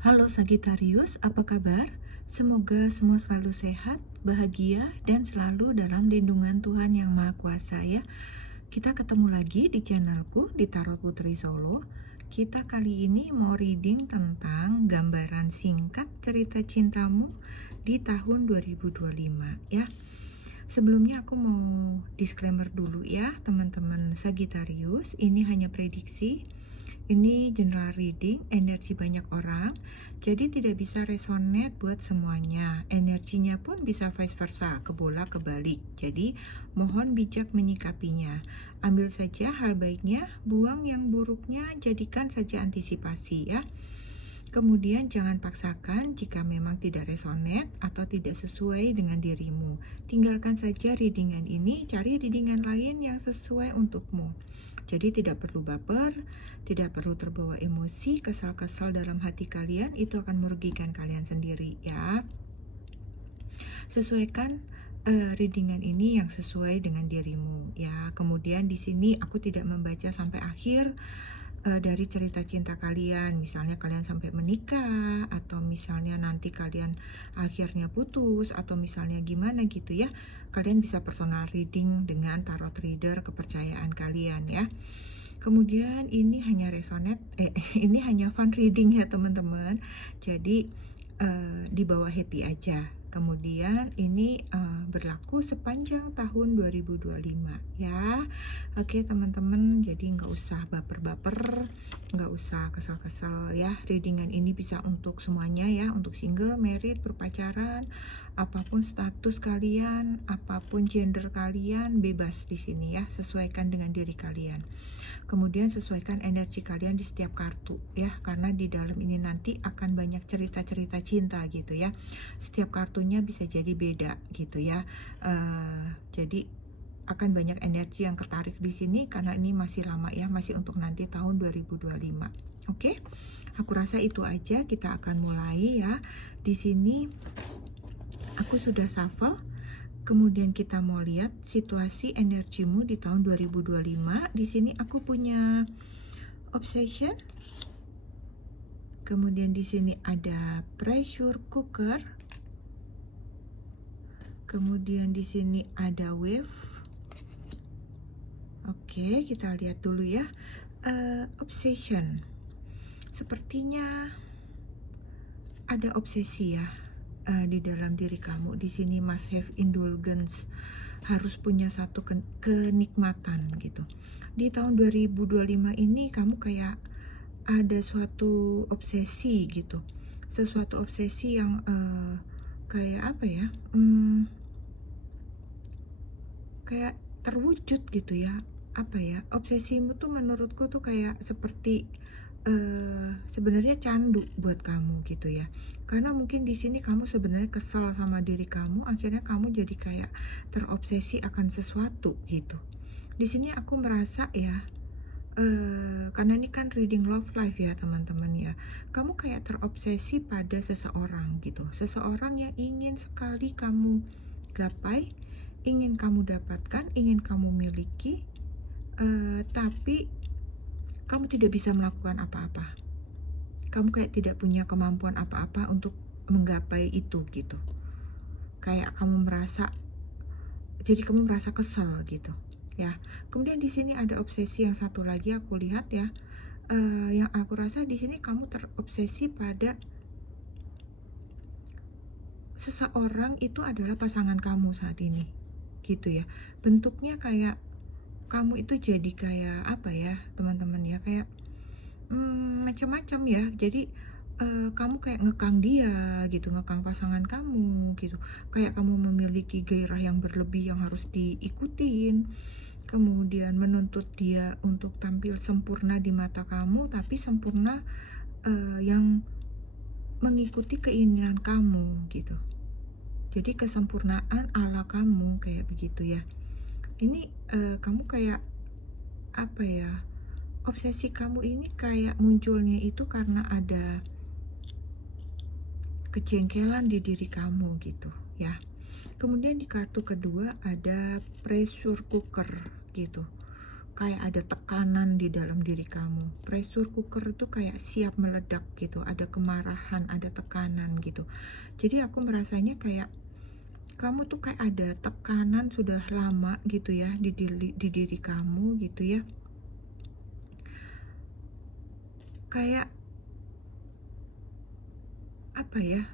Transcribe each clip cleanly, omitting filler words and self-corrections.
Halo Sagittarius, apa kabar? Semoga semua selalu sehat, bahagia, dan selalu dalam lindungan Tuhan Yang Maha Kuasa ya. Kita ketemu lagi di channelku di Tarot Putri Solo. Kita kali ini mau reading tentang gambaran singkat cerita cintamu di tahun 2025 ya. Sebelumnya aku mau disclaimer dulu ya teman-teman Sagittarius, ini hanya prediksi. Ini general reading, energi banyak orang, jadi tidak bisa resonate buat semuanya. Energinya pun bisa vice versa, kebola kebalik. Jadi mohon bijak menyikapinya. Ambil saja hal baiknya, buang yang buruknya, jadikan saja antisipasi ya. Kemudian jangan paksakan jika memang tidak resonate atau tidak sesuai dengan dirimu. Tinggalkan saja readingan ini, cari readingan lain yang sesuai untukmu. Jadi tidak perlu baper, tidak perlu terbawa emosi, kesal-kesal dalam hati kalian, itu akan merugikan kalian sendiri ya. Sesuaikan readingan ini yang sesuai dengan dirimu ya. Kemudian di sini aku tidak membaca sampai akhir dari cerita cinta kalian, misalnya kalian sampai menikah, atau misalnya nanti kalian akhirnya putus, atau misalnya gimana gitu ya. Kalian bisa personal reading dengan tarot reader kepercayaan kalian ya. Kemudian ini hanya resonate, ini hanya fun reading ya teman-teman. Jadi di bawah happy aja. Kemudian ini berlaku sepanjang tahun 2025 ya. Oke teman-teman, jadi nggak usah baper-baper, nggak usah kesal-kesal ya. Readingan ini bisa untuk semuanya ya, untuk single, married, berpacaran, apapun status kalian, apapun gender kalian, bebas di sini ya. Sesuaikan dengan diri kalian. Kemudian sesuaikan energi kalian di setiap kartu ya, karena di dalam ini nanti akan banyak cerita-cerita cinta gitu ya. Setiap kartunya bisa jadi beda gitu ya. Jadi akan banyak energi yang tertarik di sini karena ini masih lama ya, masih untuk nanti tahun 2025. Oke. Aku rasa itu aja, kita akan mulai ya. Di sini aku sudah shuffle. Kemudian kita mau lihat situasi energimu di tahun 2025. Di sini aku punya obsession. Kemudian di sini ada pressure cooker. Kemudian di sini ada wave. Oke, kita lihat dulu ya. Obsession. Sepertinya ada obsesi ya di dalam diri kamu. Di sini must have indulgence, harus punya satu kenikmatan gitu. Di tahun 2025 ini kamu kayak ada suatu obsesi gitu, sesuatu obsesi yang kayak apa ya, kayak terwujud gitu ya. Apa ya, obsesimu tuh menurutku tuh kayak seperti sebenarnya candu buat kamu gitu ya. Karena mungkin di sini kamu sebenarnya kesel sama diri kamu, akhirnya kamu jadi kayak terobsesi akan sesuatu gitu. Di sini aku merasa ya, karena ini kan reading love life ya teman-teman ya, kamu kayak terobsesi pada seseorang gitu, seseorang yang ingin sekali kamu gapai, ingin kamu dapatkan, ingin kamu miliki, tapi kamu tidak bisa melakukan apa-apa. Kamu kayak tidak punya kemampuan apa-apa untuk menggapai itu gitu. Kayak kamu merasa, jadi kamu merasa kesal gitu ya. Kemudian di sini ada obsesi yang satu lagi aku lihat ya. Yang aku rasa di sini kamu terobsesi pada seseorang, itu adalah pasangan kamu saat ini gitu ya. Bentuknya kayak kamu itu jadi kayak apa ya teman-teman ya, kayak macam-macam ya. Jadi kamu kayak ngekang dia gitu, ngekang pasangan kamu gitu. Kayak kamu memiliki gairah yang berlebih yang harus diikutin. Kemudian menuntut dia untuk tampil sempurna di mata kamu, tapi sempurna yang mengikuti keinginan kamu gitu. Jadi kesempurnaan ala kamu kayak begitu ya. Ini kamu kayak apa ya, obsesi kamu ini kayak munculnya itu karena ada kejengkelan di diri kamu gitu ya. Kemudian di kartu kedua ada pressure cooker gitu. kayak ada tekanan di dalam diri kamu. Pressure cooker itu kayak siap meledak gitu, ada kemarahan, ada tekanan gitu. Jadi aku merasanya kayak kamu tuh kayak ada tekanan sudah lama gitu ya di diri kamu gitu ya. Kayak apa ya?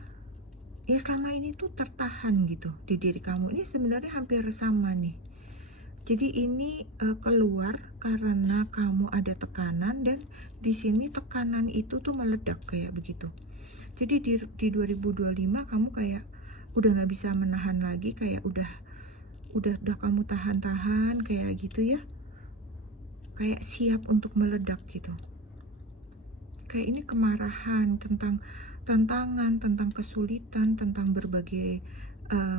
Ya selama ini tuh tertahan gitu di diri kamu. Ini sebenarnya hampir sama nih. Jadi ini keluar karena kamu ada tekanan dan di sini tekanan itu tuh meledak kayak begitu. Jadi di 2025 kamu kayak udah nggak bisa menahan lagi, kayak udah kamu tahan-tahan kayak gitu ya. Kayak siap untuk meledak gitu. Kayak ini kemarahan tentang tantangan, tentang kesulitan, tentang berbagai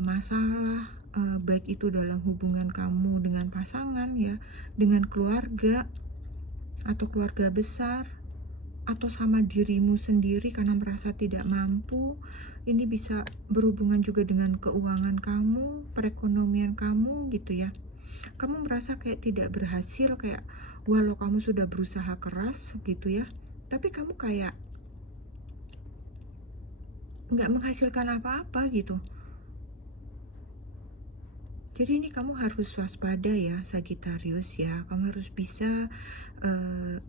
masalah, baik itu dalam hubungan kamu dengan pasangan ya, dengan keluarga atau keluarga besar, atau sama dirimu sendiri karena merasa tidak mampu. Ini bisa berhubungan juga dengan keuangan kamu, perekonomian kamu gitu ya. Kamu merasa kayak tidak berhasil, kayak walau kamu sudah berusaha keras gitu ya, tapi kamu kayak nggak menghasilkan apa-apa gitu. Jadi ini kamu harus waspada ya Sagittarius ya. Kamu harus bisa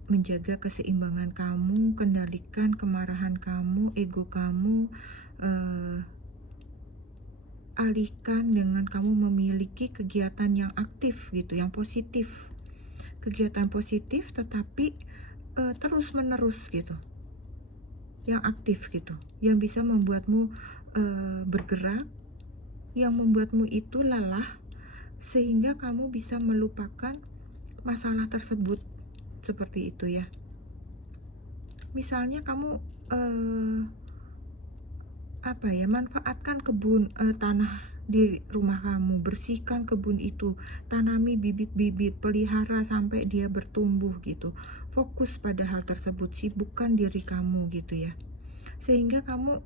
menjaga keseimbangan kamu, kendalikan kemarahan kamu, ego kamu, alihkan dengan kamu memiliki kegiatan yang aktif gitu, yang positif. Kegiatan positif tetapi terus menerus gitu, yang aktif gitu, yang bisa membuatmu bergerak, yang membuatmu itu lelah sehingga kamu bisa melupakan masalah tersebut, seperti itu ya. Misalnya kamu apa ya, manfaatkan kebun tanah di rumah kamu, bersihkan kebun itu, tanami bibit-bibit, pelihara sampai dia bertumbuh gitu. Fokus pada hal tersebut, sibukkan diri kamu gitu ya, sehingga kamu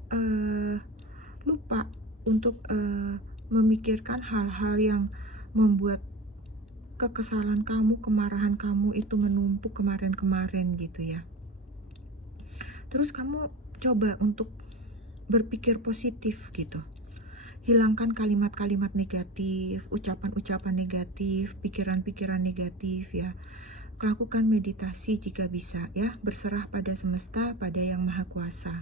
lupa untuk memikirkan hal-hal yang membuat kekesalan kamu, kemarahan kamu itu menumpuk kemarin-kemarin gitu ya. Terus kamu coba untuk berpikir positif gitu. Hilangkan kalimat-kalimat negatif, ucapan-ucapan negatif, pikiran-pikiran negatif ya. Lakukan meditasi jika bisa ya, berserah pada semesta, pada Yang Maha Kuasa.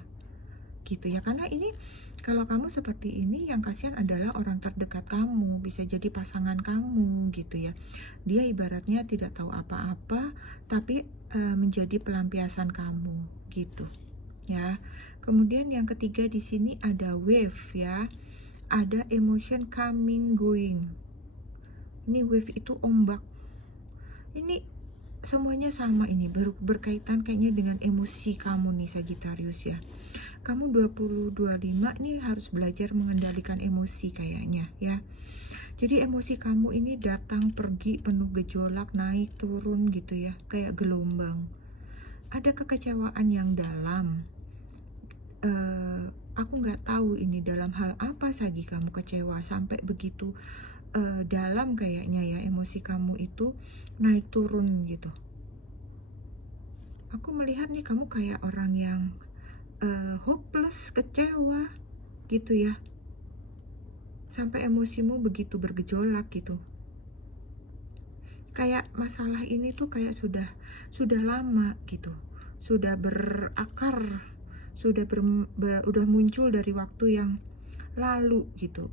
Gitu ya, karena ini kalau kamu seperti ini, yang kasihan adalah orang terdekat kamu, bisa jadi pasangan kamu gitu ya. Dia ibaratnya tidak tahu apa-apa tapi menjadi pelampiasan kamu gitu ya. Kemudian yang ketiga di sini ada wave ya, ada emotion coming going. Ini wave itu ombak. Ini semuanya sama, ini berkaitan kayaknya dengan emosi kamu nih Sagittarius ya. Kamu 2025 ini harus belajar mengendalikan emosi kayaknya ya. Jadi emosi kamu ini datang pergi penuh gejolak, naik turun gitu ya, kayak gelombang. Ada kekecewaan yang dalam. Aku nggak tahu ini dalam hal apa Sagi kamu kecewa sampai begitu dalam kayaknya ya, emosi kamu itu naik turun gitu. Aku melihat nih kamu kayak orang yang hopeless, kecewa gitu ya, sampai emosimu begitu bergejolak gitu. Kayak masalah ini tuh kayak sudah lama gitu, sudah berakar, udah muncul dari waktu yang lalu gitu.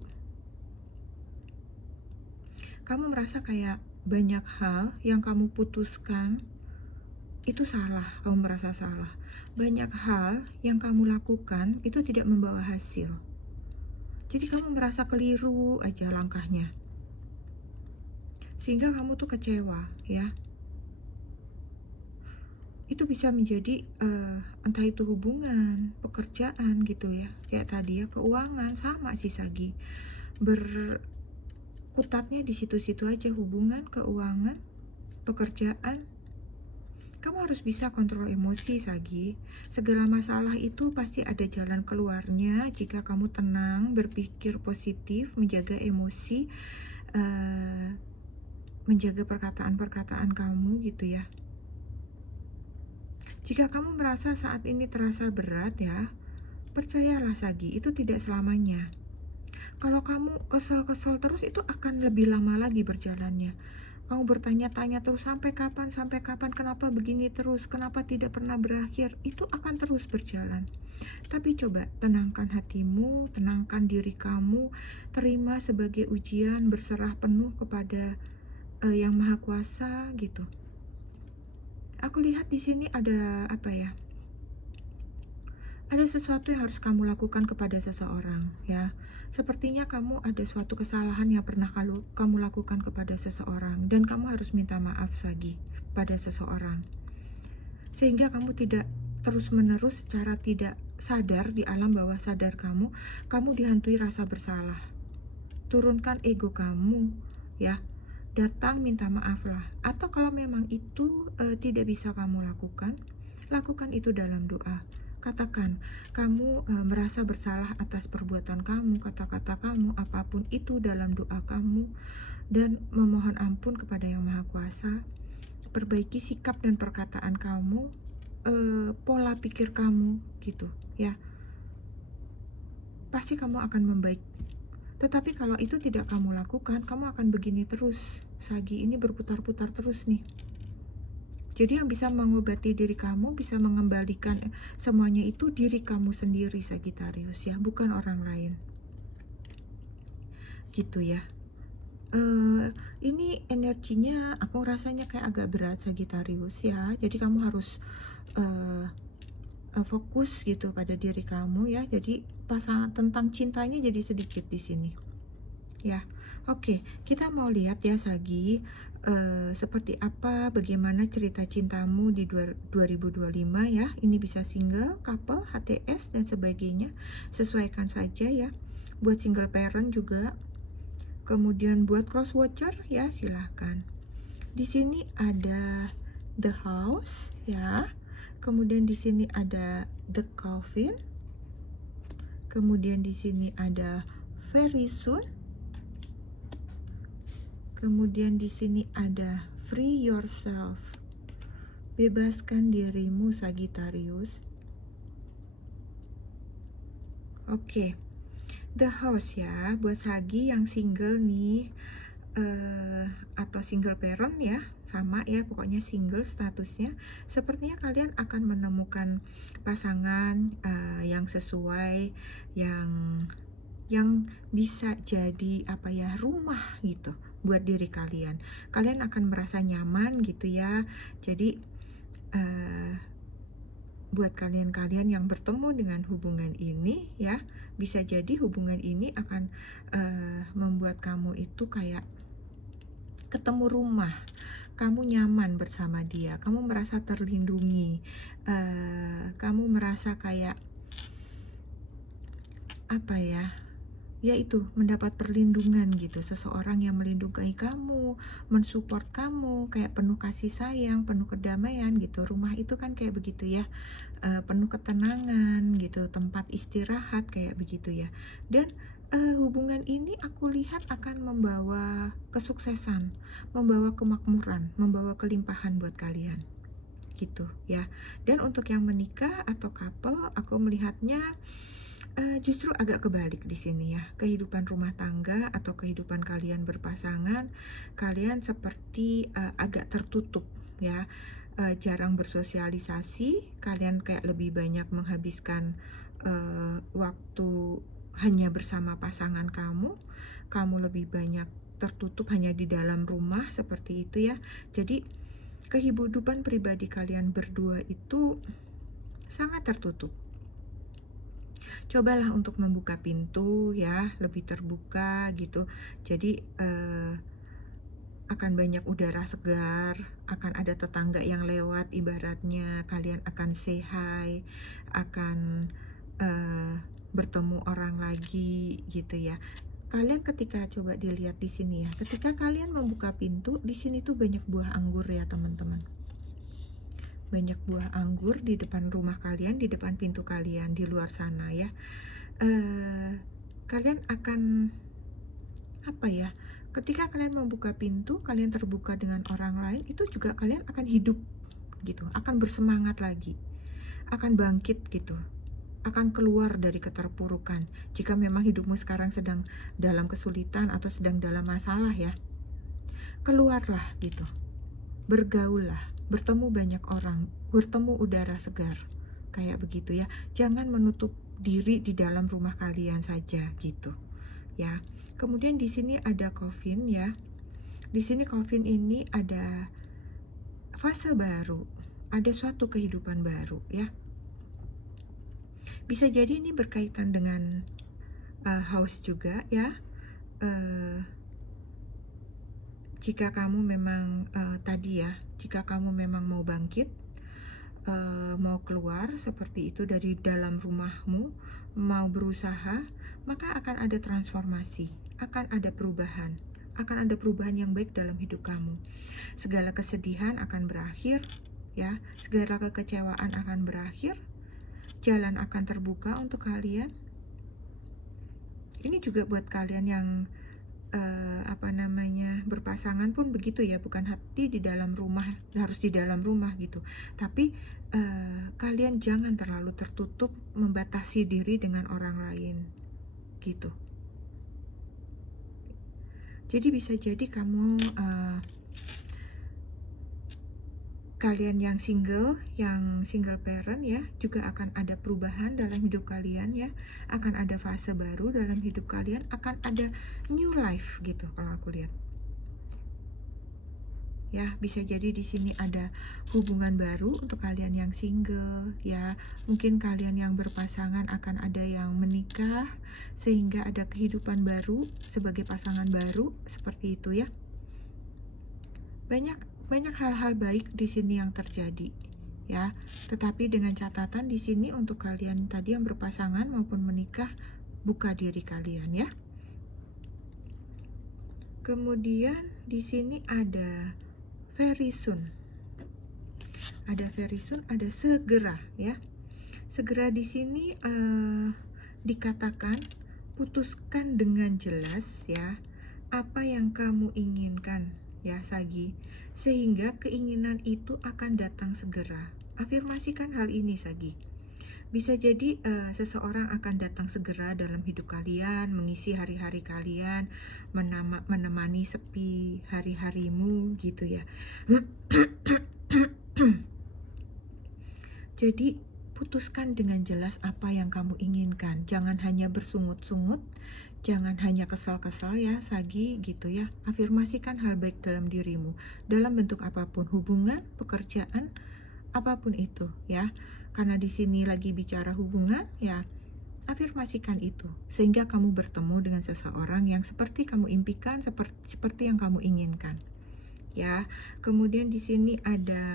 Kamu merasa kayak banyak hal yang kamu putuskan itu salah, kamu merasa salah. Banyak hal yang kamu lakukan itu tidak membawa hasil. Jadi kamu merasa keliru aja langkahnya, sehingga kamu tuh kecewa ya. Itu bisa menjadi entah itu hubungan, pekerjaan gitu ya. Kayak tadi ya, keuangan sama sih Sagi. Berkutatnya di situ-situ aja, hubungan, keuangan, pekerjaan. Kamu harus bisa kontrol emosi Sagi. Segala masalah itu pasti ada jalan keluarnya jika kamu tenang, berpikir positif, menjaga emosi, menjaga perkataan-perkataan kamu gitu ya. Jika kamu merasa saat ini terasa berat ya, percayalah Sagi, itu tidak selamanya. Kalau kamu kesel-kesel terus itu akan lebih lama lagi berjalannya. Kamu bertanya-tanya terus sampai kapan, kenapa begini terus, kenapa tidak pernah berakhir, itu akan terus berjalan. Tapi coba tenangkan hatimu, tenangkan diri kamu, terima sebagai ujian, berserah penuh kepada Yang Maha Kuasa gitu. Aku lihat di sini ada apa ya? Ada sesuatu yang harus kamu lakukan kepada seseorang ya. Sepertinya kamu ada suatu kesalahan yang pernah kamu lakukan kepada seseorang dan kamu harus minta maaf lagi pada seseorang. Sehingga kamu tidak terus-menerus secara tidak sadar di alam bawah sadar kamu dihantui rasa bersalah. Turunkan ego kamu ya. Datang minta maaf lah. Atau kalau memang itu tidak bisa kamu lakukan itu dalam doa. Katakan, kamu merasa bersalah atas perbuatan kamu, kata-kata kamu, apapun itu dalam doa kamu, dan memohon ampun kepada Yang Maha Kuasa. Perbaiki sikap dan perkataan kamu, pola pikir kamu gitu ya. Pasti kamu akan membaik. Tetapi kalau itu tidak kamu lakukan, kamu akan begini terus. Sagi, ini berputar-putar terus nih. Jadi yang bisa mengobati diri kamu, bisa mengembalikan semuanya itu diri kamu sendiri, Sagittarius ya, bukan orang lain. Gitu ya. Ini energinya aku rasanya kayak agak berat, Sagittarius ya. Jadi kamu harus fokus gitu pada diri kamu ya. Jadi pasangan tentang cintanya jadi sedikit di sini. Ya, oke, kita mau lihat ya Sagi, seperti apa, bagaimana cerita cintamu di 2025 ya. Ini bisa single, couple, HTS dan sebagainya. Sesuaikan saja ya. Buat single parent juga. Kemudian buat cross watcher ya silahkan. Di sini ada the house ya. Kemudian di sini ada the coffin. Kemudian di sini ada very soon. Kemudian di sini ada free yourself. Bebaskan dirimu, Sagittarius. Oke. The house ya, buat Sagi yang single nih, atau single parent ya, sama ya, pokoknya single statusnya. Sepertinya kalian akan menemukan pasangan yang sesuai, yang bisa jadi apa ya, rumah gitu buat diri kalian. Kalian akan merasa nyaman gitu ya. Jadi buat kalian-kalian yang bertemu dengan hubungan ini ya, bisa jadi hubungan ini akan membuat kamu itu kayak ketemu rumah. Kamu nyaman bersama dia, kamu merasa terlindungi, kamu merasa kayak apa ya, yaitu mendapat perlindungan gitu, seseorang yang melindungi kamu, mensupport kamu, kayak penuh kasih sayang, penuh kedamaian gitu. Rumah itu kan kayak begitu ya, penuh ketenangan gitu, tempat istirahat kayak begitu ya. Dan hubungan ini aku lihat akan membawa kesuksesan, membawa kemakmuran, membawa kelimpahan buat kalian gitu ya. Dan untuk yang menikah atau couple, aku melihatnya justru agak kebalik di sini ya. Kehidupan rumah tangga atau kehidupan kalian berpasangan, kalian seperti agak tertutup ya, jarang bersosialisasi. Kalian kayak lebih banyak menghabiskan waktu hanya bersama pasangan kamu lebih banyak tertutup hanya di dalam rumah seperti itu ya. Jadi kehidupan pribadi kalian berdua itu sangat tertutup. Cobalah untuk membuka pintu ya, lebih terbuka gitu. Jadi akan banyak udara segar, akan ada tetangga yang lewat, ibaratnya kalian akan say hi, akan bertemu orang lagi gitu ya. Kalian ketika coba dilihat di sini ya, ketika kalian membuka pintu, di sini tuh banyak buah anggur ya teman-teman. Banyak buah anggur di depan rumah kalian, di depan pintu kalian, di luar sana ya. Kalian akan apa ya, Ketika kalian membuka pintu, kalian terbuka dengan orang lain, itu juga kalian akan hidup gitu, akan bersemangat lagi, akan bangkit gitu, akan keluar dari keterpurukan. Jika memang hidupmu sekarang sedang dalam kesulitan atau sedang dalam masalah ya, keluarlah gitu, bergaullah, bertemu banyak orang, bertemu udara segar, kayak begitu ya. Jangan menutup diri di dalam rumah kalian saja gitu ya. Kemudian di sini ada Coffin ya. Di sini Coffin ini ada fase baru, ada suatu kehidupan baru ya. Bisa jadi ini berkaitan dengan house juga ya. Jika kamu memang tadi ya, jika kamu memang mau bangkit, mau keluar seperti itu dari dalam rumahmu, mau berusaha, maka akan ada transformasi, akan ada perubahan yang baik dalam hidup kamu. Segala kesedihan akan berakhir ya, segala kekecewaan akan berakhir, jalan akan terbuka untuk kalian. Ini juga buat kalian yang berpasangan pun begitu ya, bukan hati di dalam rumah, harus di dalam rumah gitu, tapi kalian jangan terlalu tertutup, membatasi diri dengan orang lain gitu. Jadi bisa jadi kamu kalian yang single parent ya, juga akan ada perubahan dalam hidup kalian ya, akan ada fase baru dalam hidup kalian, akan ada new life gitu kalau aku lihat. Ya, bisa jadi di sini ada hubungan baru untuk kalian yang single ya. Mungkin kalian yang berpasangan akan ada yang menikah, sehingga ada kehidupan baru sebagai pasangan baru seperti itu ya. Banyak hal-hal baik di sini yang terjadi ya. Tetapi dengan catatan di sini untuk kalian tadi yang berpasangan maupun menikah, buka diri kalian ya. Kemudian di sini ada very soon. Ada very soon, ada segera ya. Segera di sini dikatakan putuskan dengan jelas ya apa yang kamu inginkan ya Sagi, sehingga keinginan itu akan datang segera. Afirmasikan hal ini Sagi. Bisa jadi seseorang akan datang segera dalam hidup kalian, mengisi hari-hari kalian, menemani sepi hari-harimu gitu ya. Jadi putuskan dengan jelas apa yang kamu inginkan. Jangan hanya bersungut-sungut, jangan hanya kesal-kesal ya Sagi gitu ya. Afirmasikan hal baik dalam dirimu, dalam bentuk apapun, hubungan, pekerjaan, apapun itu ya. Karena di sini lagi bicara hubungan ya, afirmasikan itu sehingga kamu bertemu dengan seseorang yang seperti kamu impikan, seperti yang kamu inginkan ya. Kemudian di sini ada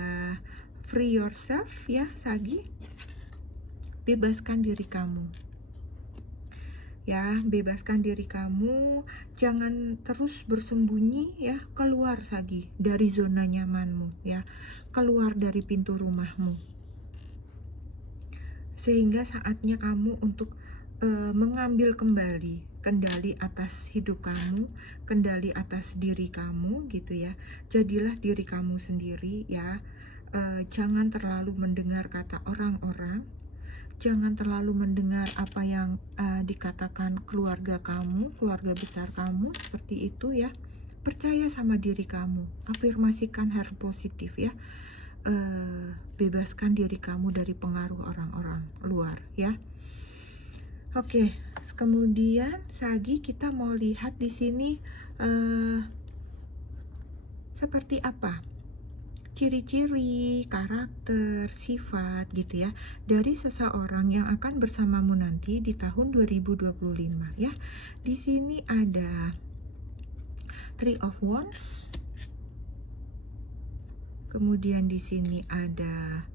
free yourself ya Sagi, bebaskan diri kamu ya, bebaskan diri kamu, jangan terus bersembunyi ya. Keluar Sagi dari zona nyamanmu ya, keluar dari pintu rumahmu, sehingga saatnya kamu untuk mengambil kembali kendali atas hidup kamu, kendali atas diri kamu gitu ya. Jadilah diri kamu sendiri ya. Jangan terlalu mendengar kata orang-orang, jangan terlalu mendengar apa yang dikatakan keluarga kamu, keluarga besar kamu, seperti itu ya. Percaya sama diri kamu, afirmasikan hal positif ya. Bebaskan diri kamu dari pengaruh orang-orang luar ya. Oke, kemudian Sagi kita mau lihat di sini seperti apa ciri-ciri, karakter, sifat gitu ya dari seseorang yang akan bersamamu nanti di tahun 2025 ya. Di sini ada Three of Wands. Kemudian di sini ada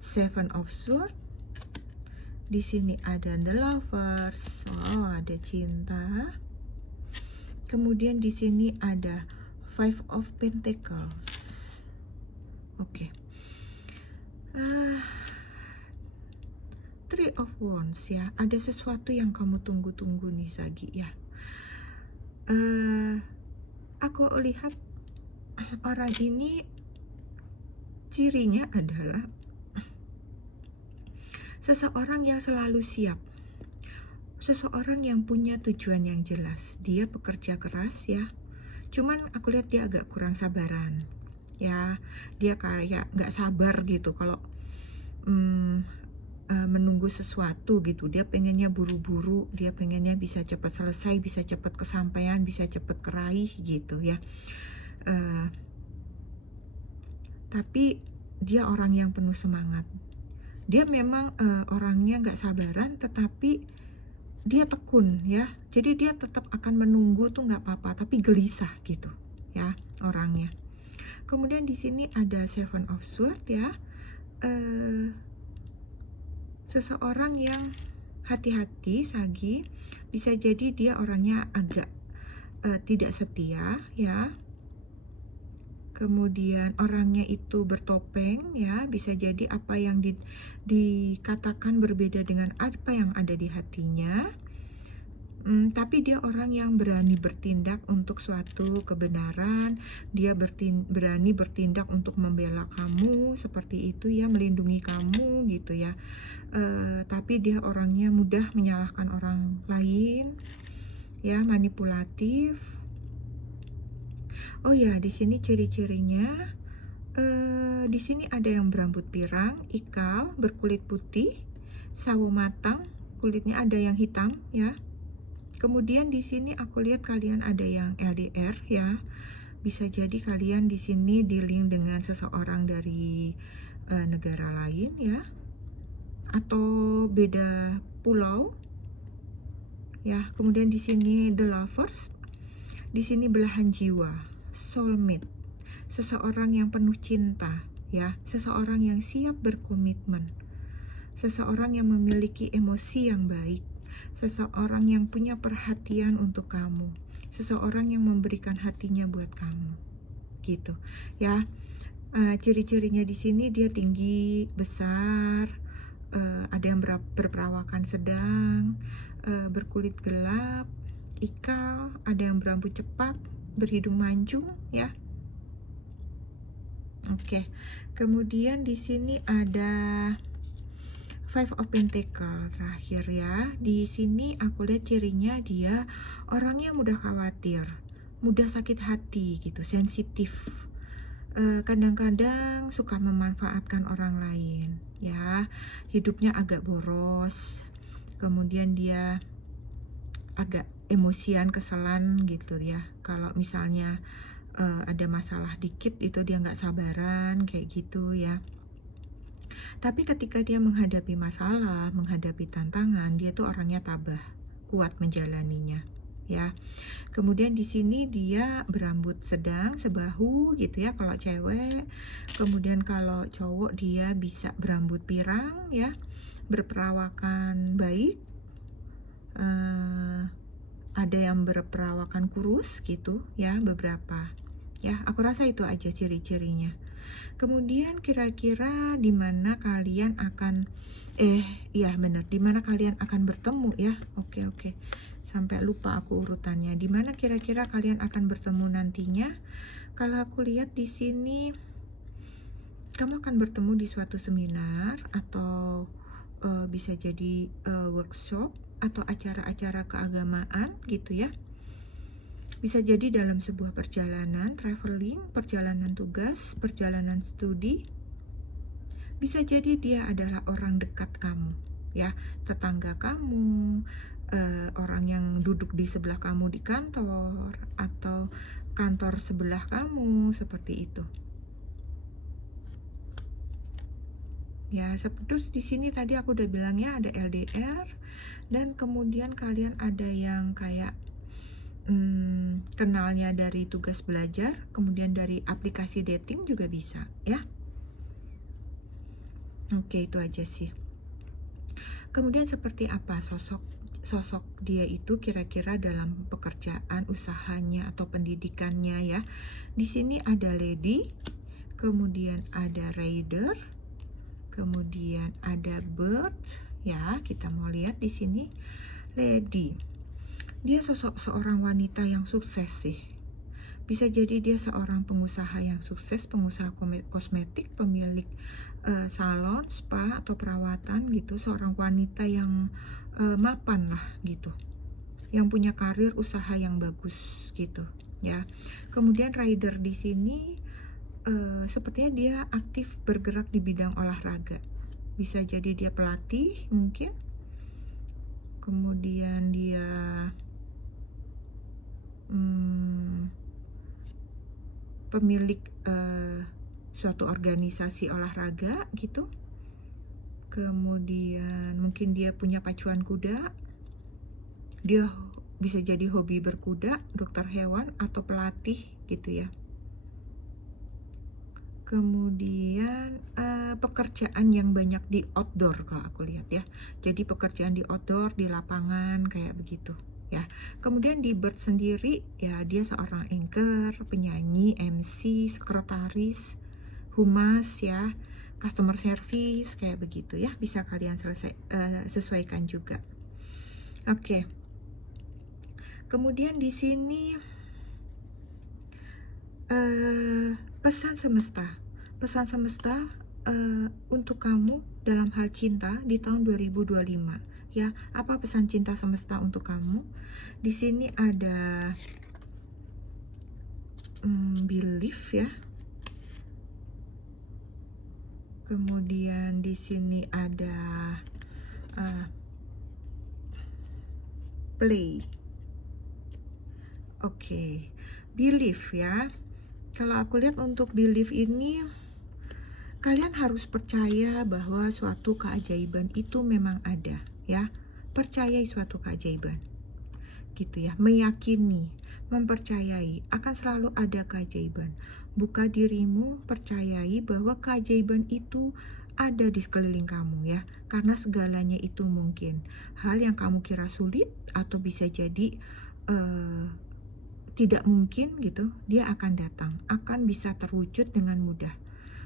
Seven of Swords. Di sini ada The Lovers. Oh, ada cinta. Kemudian di sini ada Five of Pentacles. Oke. Three of Wands ya. Ada sesuatu yang kamu tunggu-tunggu nih Sagi ya. aku lihat orang ini cirinya adalah seseorang yang selalu siap, seseorang yang punya tujuan yang jelas. Dia pekerja keras ya, cuman aku lihat dia agak kurang sabaran ya. Dia kayak nggak sabar gitu kalau menunggu sesuatu gitu. Dia pengennya buru-buru, dia pengennya bisa cepat selesai, bisa cepat kesampaian, bisa cepat keraih gitu ya. Tapi dia orang yang penuh semangat. Dia memang orangnya nggak sabaran, tetapi dia tekun ya. Jadi dia tetap akan menunggu tuh nggak apa-apa, tapi gelisah gitu ya orangnya. Kemudian di sini ada Seven of Swords ya. Seseorang yang hati-hati, Sagi. Bisa jadi dia orangnya agak tidak setia ya. Kemudian orangnya itu bertopeng ya, bisa jadi apa yang dikatakan berbeda dengan apa yang ada di hatinya. Tapi dia orang yang berani bertindak untuk suatu kebenaran. Dia berani bertindak untuk membela kamu, seperti itu ya, melindungi kamu gitu ya. Tapi dia orangnya mudah menyalahkan orang lain ya, manipulatif. Oh ya, di sini ciri-cirinya, di sini ada yang berambut pirang, ikal, berkulit putih, sawo matang, kulitnya ada yang hitam ya. Kemudian di sini aku lihat kalian ada yang LDR ya. Bisa jadi kalian di sini dealing dengan seseorang dari negara lain ya, atau beda pulau ya. Kemudian di sini The Lovers. Di sini belahan jiwa, soulmate, seseorang yang penuh cinta ya, seseorang yang siap berkomitmen, seseorang yang memiliki emosi yang baik, seseorang yang punya perhatian untuk kamu, seseorang yang memberikan hatinya buat kamu gitu ya. Ciri-cirinya di sini dia tinggi, besar, ada yang berperawakan sedang, berkulit gelap, ikal, ada yang berambut cepat, berhidung mancung ya. Oke. Kemudian di sini ada Five of Pentacles terakhir ya. Di sini aku lihat cirinya dia orangnya mudah khawatir, mudah sakit hati gitu, sensitif. Kadang-kadang suka memanfaatkan orang lain ya. Hidupnya agak boros. Kemudian dia agak emosian, keselan gitu ya. Kalau misalnya ada masalah dikit itu dia nggak sabaran kayak gitu ya. Tapi ketika dia menghadapi masalah, menghadapi tantangan, dia tuh orangnya tabah, kuat menjalaninya ya. Kemudian di sini dia berambut sedang, sebahu gitu ya kalau cewek. Kemudian kalau cowok dia bisa berambut pirang ya, berperawakan baik. Ada yang berperawakan kurus gitu ya, beberapa ya. Aku rasa itu aja ciri-cirinya. Kemudian kira-kira di mana kalian akan iya benar, di mana kalian akan bertemu ya. Oke. Sampai lupa aku urutannya. Di mana kira-kira kalian akan bertemu nantinya? Kalau aku lihat di sini kamu akan bertemu di suatu seminar atau bisa jadi workshop atau acara-acara keagamaan gitu ya. Bisa jadi dalam sebuah perjalanan, traveling, perjalanan tugas, perjalanan studi. Bisa jadi dia adalah orang dekat kamu ya, tetangga kamu, orang yang duduk di sebelah kamu di kantor, atau kantor sebelah kamu, seperti itu. Ya, terus di sini tadi aku udah bilang ya ada LDR, dan kemudian kalian ada yang kayak kenalnya dari tugas belajar, kemudian dari aplikasi dating juga bisa ya. Oke, itu aja sih. Kemudian seperti apa sosok dia itu kira-kira dalam pekerjaan, usahanya atau pendidikannya ya. Di sini ada lady, kemudian ada rider, kemudian ada bird ya. Kita mau lihat di sini lady. Dia sosok seorang wanita yang sukses sih. Bisa jadi dia seorang pengusaha yang sukses, pengusaha kosmetik, pemilik salon, spa atau perawatan gitu, seorang wanita yang mapan lah gitu, yang punya karir usaha yang bagus gitu ya. Kemudian rider di sini sepertinya dia aktif bergerak di bidang olahraga. Bisa jadi dia pelatih mungkin. Kemudian dia pemilik suatu organisasi olahraga gitu. Kemudian mungkin dia punya pacuan kuda. Dia bisa jadi hobi berkuda, dokter hewan, atau pelatih gitu ya. Kemudian pekerjaan yang banyak di outdoor kalau aku lihat ya. Jadi pekerjaan di outdoor, di lapangan kayak begitu ya. Kemudian di Bird sendiri ya, dia seorang anchor, penyanyi, MC, sekretaris, humas ya, customer service kayak begitu ya. Bisa kalian sesuaikan juga. Oke. Kemudian di sini pesan semesta untuk kamu dalam hal cinta di tahun 2025 ya. Apa pesan cinta semesta untuk kamu? Di sini ada belief ya. Kemudian di sini ada play. Oke. Belief ya. Kalau aku lihat untuk belief ini, kalian harus percaya bahwa suatu keajaiban itu memang ada ya. Percayai suatu keajaiban gitu ya. Meyakini, mempercayai akan selalu ada keajaiban. Buka dirimu, percayai bahwa keajaiban itu ada di sekeliling kamu ya. Karena segalanya itu mungkin. Hal yang kamu kira sulit atau bisa jadi tidak mungkin gitu, dia akan datang, akan bisa terwujud dengan mudah.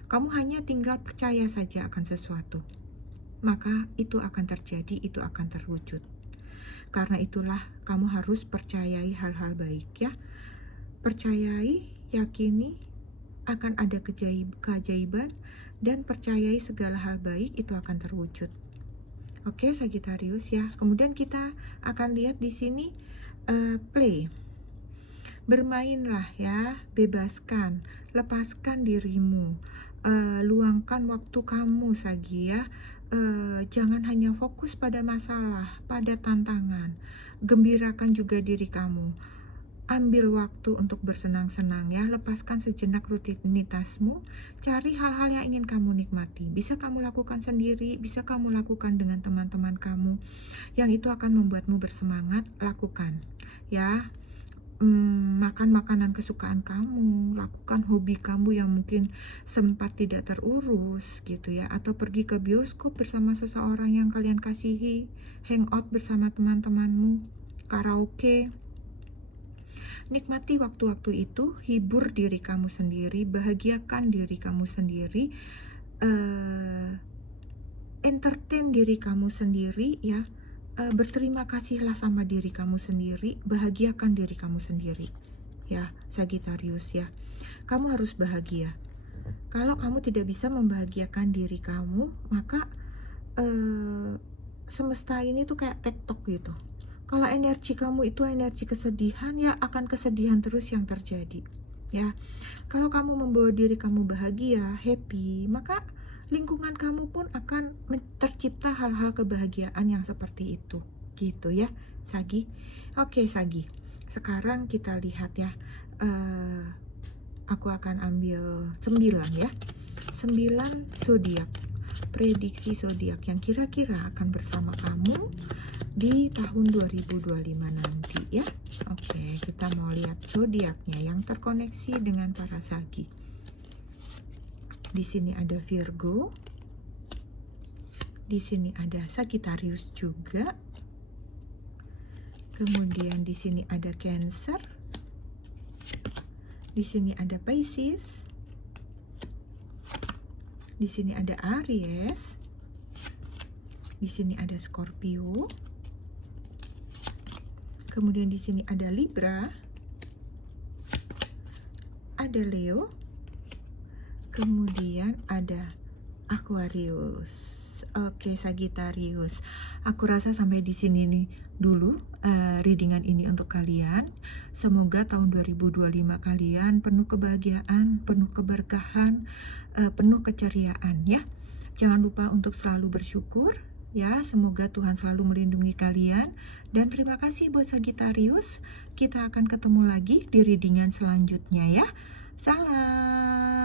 Kamu hanya tinggal percaya saja akan sesuatu, maka itu akan terjadi, itu akan terwujud. Karena itulah kamu harus percayai hal-hal baik ya. Percayai, yakini akan ada keajaiban, dan percayai segala hal baik itu akan terwujud. Oke, Sagittarius ya. Kemudian kita akan lihat di sini play. Bermainlah ya, bebaskan, lepaskan dirimu, luangkan waktu kamu Sagi ya. Jangan hanya fokus pada masalah, pada tantangan. Gembirakan juga diri kamu. Ambil waktu untuk bersenang-senang ya. Lepaskan sejenak rutinitasmu. Cari hal-hal yang ingin kamu nikmati. Bisa kamu lakukan sendiri, bisa kamu lakukan dengan teman-teman kamu. Yang itu akan membuatmu bersemangat. Lakukan ya. Makan makanan kesukaan kamu, lakukan hobi kamu yang mungkin sempat tidak terurus gitu ya, atau pergi ke bioskop bersama seseorang yang kalian kasihi, hangout bersama teman-temanmu, karaoke. Nikmati waktu-waktu itu, hibur diri kamu sendiri, bahagiakan diri kamu sendiri, entertain diri kamu sendiri ya. Berterima kasihlah sama diri kamu sendiri, bahagiakan diri kamu sendiri ya, Sagittarius ya. Kamu harus bahagia. Kalau kamu tidak bisa membahagiakan diri kamu, maka semesta ini tuh kayak tektok gitu. Kalau energi kamu itu energi kesedihan, ya akan kesedihan terus yang terjadi ya. Kalau kamu membawa diri kamu bahagia, happy, maka lingkungan kamu pun akan tercipta hal-hal kebahagiaan yang seperti itu gitu ya, Sagi. Oke Sagi, sekarang kita lihat ya. Aku akan ambil 9 ya, 9 zodiak, prediksi zodiak yang kira-kira akan bersama kamu di tahun 2025 nanti ya. Oke, kita mau lihat zodiaknya yang terkoneksi dengan para Sagi. Di sini ada Virgo, di sini ada Sagittarius juga, kemudian di sini ada Cancer, di sini ada Pisces, di sini ada Aries, di sini ada Scorpio, kemudian di sini ada Libra, ada Leo, kemudian ada Aquarius. Oke, Sagittarius. Aku rasa sampai di sini nih dulu readingan ini untuk kalian. Semoga tahun 2025 kalian penuh kebahagiaan, penuh keberkahan, penuh keceriaan ya. Jangan lupa untuk selalu bersyukur ya. Semoga Tuhan selalu melindungi kalian. Dan terima kasih buat Sagittarius. Kita akan ketemu lagi di readingan selanjutnya ya. Salam.